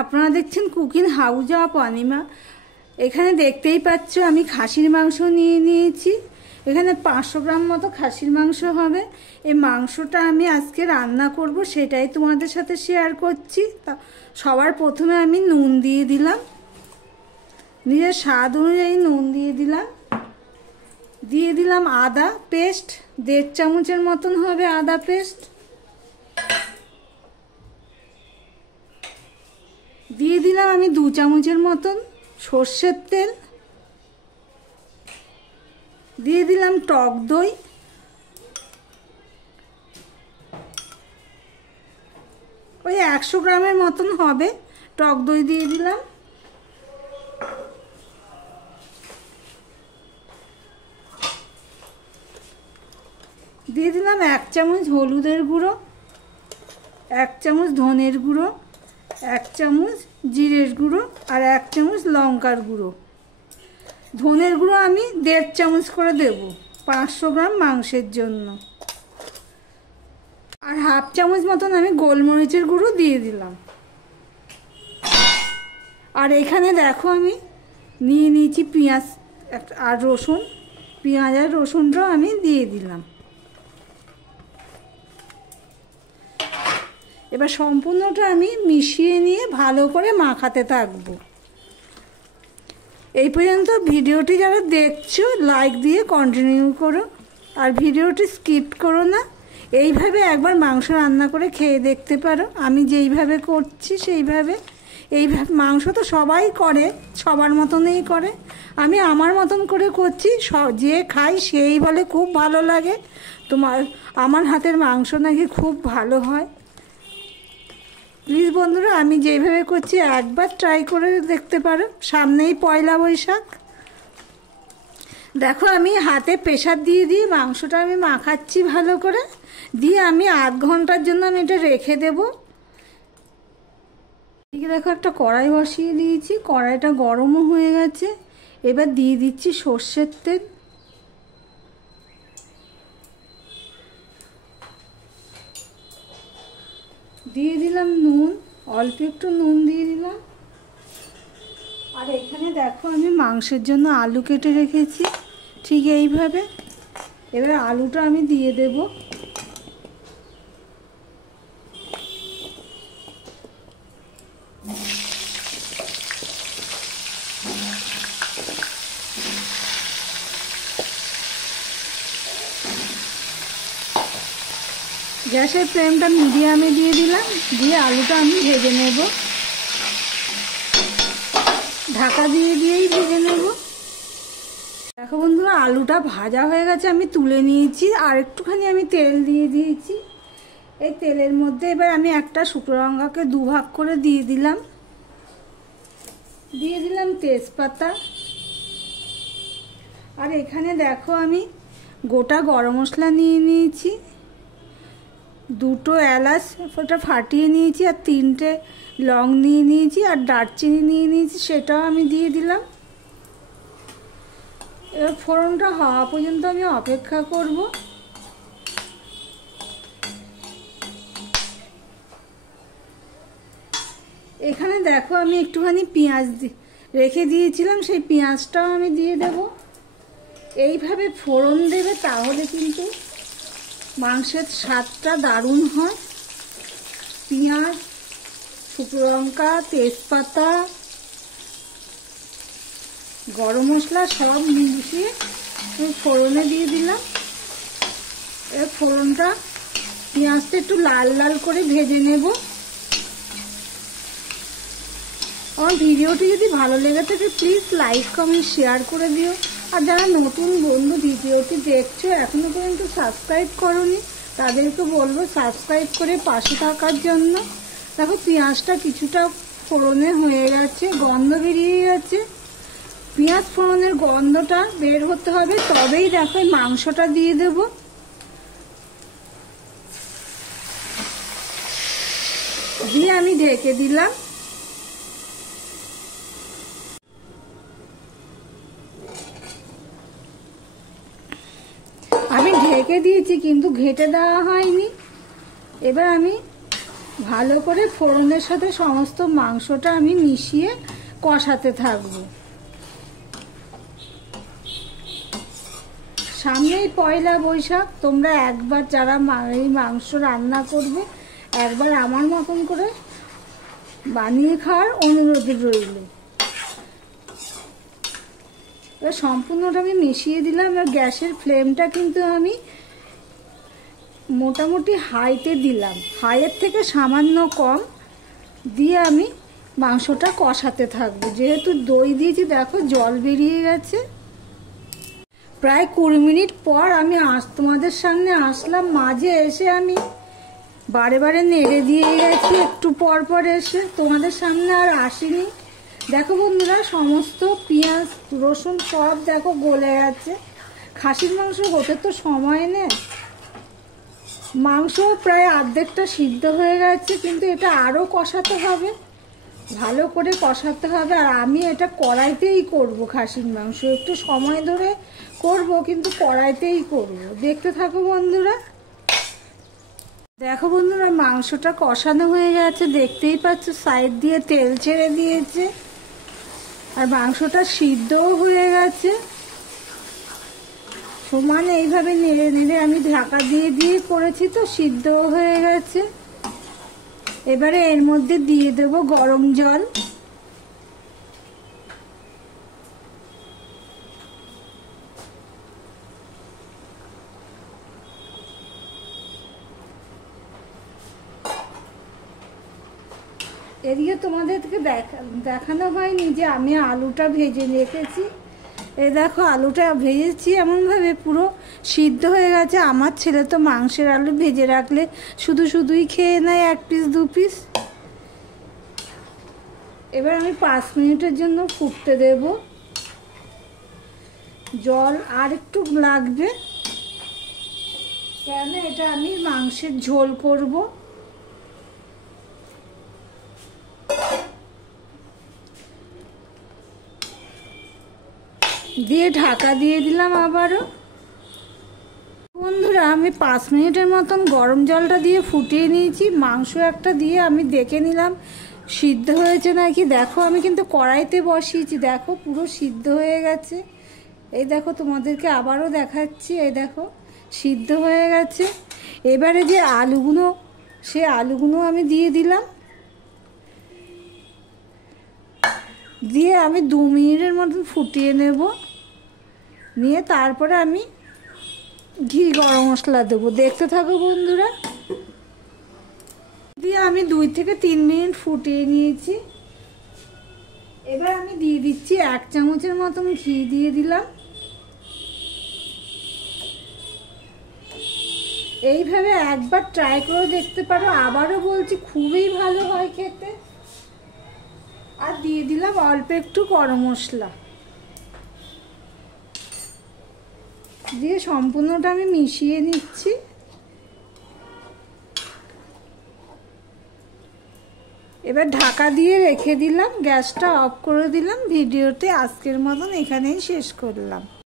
আপনারা দেখছেন cooking house of Anima. এখানে দেখতেই পাচ্ছ আমি খাসির মাংস নিয়ে নিয়েছি। এখানে 500 গ্রাম মতো খাসির মাংস হবে। এই মাংসটা আমি আজকে রান্না করব, সেটাই তোমাদের সাথে শেয়ার করছি। সবার প্রথমে আমি নুন দিয়ে দিলাম, নিজের স্বাদ অনুযায়ী নুন দিয়ে দিলাম আদা পেস্ট 1.5 চামচের মতন হবে আদা পেস্ট। দিয়ে দিলাম আমি 2 চামচের মতন সর্ষের তেল। দিয়ে দিলাম টক দই, ওই 100 গ্রামের মতন হবে টক দই দিয়ে দিলাম। দিয়ে দিলাম 1 চামচ হলুদের গুঁড়ো, 1 চামচ ধনের গুঁড়ো, 1 চামচ জিরের গুঁড়ো আর 1 চামচ লঙ্কার গুঁড়ো। ধনের গুঁড়ো আমি 1.5 চামচ করে দেব 500 গ্রাম মাংসের জন্য। আর 1/2 চামচ মতন আমি গোলমরিচের গুঁড়ো দিয়ে দিলাম। আর এখানে দেখো আমি নিয়ে নিয়েছি পেঁয়াজ আর রসুন, পেঁয়াজ আর রসুনটাও আমি দিয়ে দিলাম। এবার সম্পূর্ণটা আমি মিশিয়ে নিয়ে ভালো করে মাখাতে থাকবো। এই পর্যন্ত ভিডিওটি যারা দেখছো লাইক দিয়ে কন্টিনিউ করো, আর ভিডিওটি স্কিপ করো না। এইভাবে একবার মাংস রান্না করে খেয়ে দেখতে পারো, আমি যেইভাবে করছি সেইভাবে। এইভাবে মাংস তো সবাই করে, সবার মতনই করে, আমি আমার মতন করে করছি। যে খাই সেই বলে খুব ভালো লাগে, আমার হাতের মাংস নাকি খুব ভালো হয়। প্লিজ বন্ধুরা, আমি যেইভাবে করছি একবার ট্রাই করে দেখতে পারো। সামনেই পয়লা বৈশাখ। দেখো আমি হাতে প্রেসার দিয়ে মাংসটা আমি মাখাচ্ছি ভালো করে, দিয়ে আমি 8 ঘন্টার জন্য আমি এটা রেখে দেব। এদিকে দেখো একটা কড়াই বসিয়ে দিয়েছি, কড়াইটা গরমও হয়ে গেছে। এবার দিয়ে দিচ্ছি সর্ষের তেল, দিয়ে দিলাম নুন, অল্প একটু নুন দিয়ে দিলাম। আর এখানে দেখো আমি মাংসের জন্য আলু কেটে রেখেছি ঠিক এইভাবে। এবার আলুটা আমি দিয়ে দেব। গ্যাসের ফ্লেমটা মিডিয়ামে দিয়ে দিলাম, দিয়ে আলুটা আমি ভেজে নেব। ঢাকা দিয়েই ভেজে নেব। দেখো বন্ধুরা, আলুটা ভাজা হয়ে গেছে, আমি তুলে নিয়েছি। আর একটুখানি আমি তেল দিয়ে দিয়েছি। এই তেলের মধ্যে এবার আমি একটা শুকনো লঙ্কাকে 2 ভাগ করে দিয়ে দিলাম। দিয়ে দিলাম তেজপাতা। আর এখানে দেখো আমি গোটা গরম মশলা নিয়ে নিয়েছি, 2টো এলাচ ওটা ফাটিয়ে নিয়েছি, আর 3টে লং নিয়ে নিয়েছি, আর দারচিনি নিয়ে নিয়েছি, সেটাও আমি দিয়ে দিলাম। এবার ফোড়নটা হওয়া পর্যন্ত আমি অপেক্ষা করব। এখানে দেখো আমি একটুখানি পেঁয়াজ রেখে দিয়েছিলাম, সেই পেঁয়াজটাও আমি দিয়ে দেব। এইভাবে ফোড়ন দেবে, তাহলে কিন্তু মাংসের স্বাদটা দারুণ হয়। পেঁয়াজ, শুকনো লঙ্কা, তেজপাতা, গরম মশলা সব মিশিয়ে ফোড়নে দিয়ে দিলাম। এবার ফোড়নটা পেঁয়াজটা একটু লাল লাল করে ভেজে নেব। আমার ভিডিওটি যদি ভালো লেগে থাকে প্লিজ লাইক কমেন্ট শেয়ার করে দিও। আর যারা নতুন বন্ধু ভিডিওটি দেখছো এখনো পর্যন্ত সাবস্ক্রাইব করোনি, তাদেরকে বলবো সাবস্ক্রাইব করে পাশে থাকার জন্য। দেখো পেঁয়াজটা কিছুটা ফোড়নে হয়ে গেছে, গন্ধ বেরিয়ে গেছে। পেঁয়াজ ফোড়নের গন্ধটা বের হতে হবে, তবেই দেখো মাংসটা দিয়ে দেব। দিয়ে আমি ঢেকে দিলাম। আমি ঢেকে দিয়েছি কিন্তু ঘেঁটে দেওয়া হয়নি। এবার আমি ভালো করে ফোড়নের সাথে সমস্ত মাংসটা আমি মিশিয়ে কষাতে থাকবো। সামনেই পয়লা বৈশাখ, তোমরা একবার যারা এই মাংস রান্না করবে একবার আমার মতন করে বানিয়ে খাওয়ার অনুরোধ রইল। এবার সম্পূর্ণটা আমি মিশিয়ে দিলাম। আর গ্যাসের ফ্লেমটা কিন্তু আমি মোটামুটি হাইতে দিলাম, হাইয়ের থেকে সামান্য কম দিয়ে আমি মাংসটা কষাতে থাকবো। যেহেতু দই দিয়েছি, দেখো জল বেরিয়ে গেছে। প্রায় 20 মিনিট পর আমি তোমাদের সামনে আসলাম। মাঝে এসে আমি বারে বারে নেড়ে দিয়ে গেছি, একটু পর পর এসে তোমাদের সামনে আর আসিনি। দেখো বন্ধুরা, সমস্ত পেঁয়াজ রসুন সব দেখো গলে গেছে। খাসির মাংস হতে তো সময় নেই। মাংস প্রায় অর্ধেকটা সিদ্ধ হয়ে গেছে, কিন্তু এটা আরও কষাতে হবে, ভালো করে কষাতে হবে। আর আমি এটা কড়াইতেই করব, খাসির মাংস একটু সময় ধরে করব, কিন্তু কড়াইতেই করব। দেখতে থাকো বন্ধুরা। দেখো বন্ধুরা, মাংসটা কষানো হয়ে গেছে, দেখতেই পাচ্ছ সাইড দিয়ে তেল ছেড়ে দিয়েছে। আর মাংসটা সিদ্ধও হয়ে গেছে। সমানে এইভাবে নেড়ে নেড়ে আমি ঢাকা দিয়ে দিয়ে করেছি, তো সিদ্ধও হয়ে গেছে। এবারে এর মধ্যে দিয়ে দেবো গরম জল। এদিকে তোমাদেরকে দেখানো হয়নি যে আমি আলুটা ভেজে রেখেছি। এই দেখো আলুটা ভেজেছি এমনভাবে পুরো সিদ্ধ হয়ে গেছে। আমার ছেলে তো মাংসের আলু ভেজে রাখলে শুধুই খেয়ে নেয় 1 পিস 2 পিস। এবার আমি 5 মিনিটের জন্য ফুটতে দেব। জল আর একটু লাগবে, কেন এটা আমি মাংসের ঝোল করব। দিয়ে ঢাকা দিয়ে দিলাম আবারও। বন্ধুরা, আমি 5 মিনিটের মতন গরম জলটা দিয়ে ফুটিয়ে নিয়েছি। মাংস একটা দিয়ে আমি দেখে নিলাম সিদ্ধ হয়েছে নাকি। দেখো আমি কিন্তু কড়াইতে বসিয়েছি, দেখো পুরো সিদ্ধ হয়ে গেছে। এই দেখো তোমাদেরকে আবারও দেখাচ্ছি, এই দেখো সিদ্ধ হয়ে গেছে। এবারে যে আলুগুলো, সে আলুগুলো আমি দিয়ে দিলাম। দিয়ে আমি 2 মিনিটের মতন ফুটিয়ে নেব। নিয়ে তারপরে আমি ঘি গরম মশলা দেবো। দেখতে থাকো বন্ধুরা। দিয়ে আমি 2 থেকে 3 মিনিট ফুটিয়ে নিয়েছি। এবার আমি দিয়ে দিচ্ছি 1 চামচের মতন ঘি দিয়ে দিলাম। এইভাবে একবার ট্রাই করে দেখতে পারো, আবারও বলছি খুবই ভালো হয় খেতে। আর দিয়ে দিলাম অল্প একটু গরম মশলা দিয়ে সম্পূর্ণটা আমি মিশিয়ে নিচ্ছি। এবার ঢাকা দিয়ে রেখে দিলাম, গ্যাসটা অফ করে দিলাম। ভিডিওটি আজকের মতন এখানেই শেষ করলাম।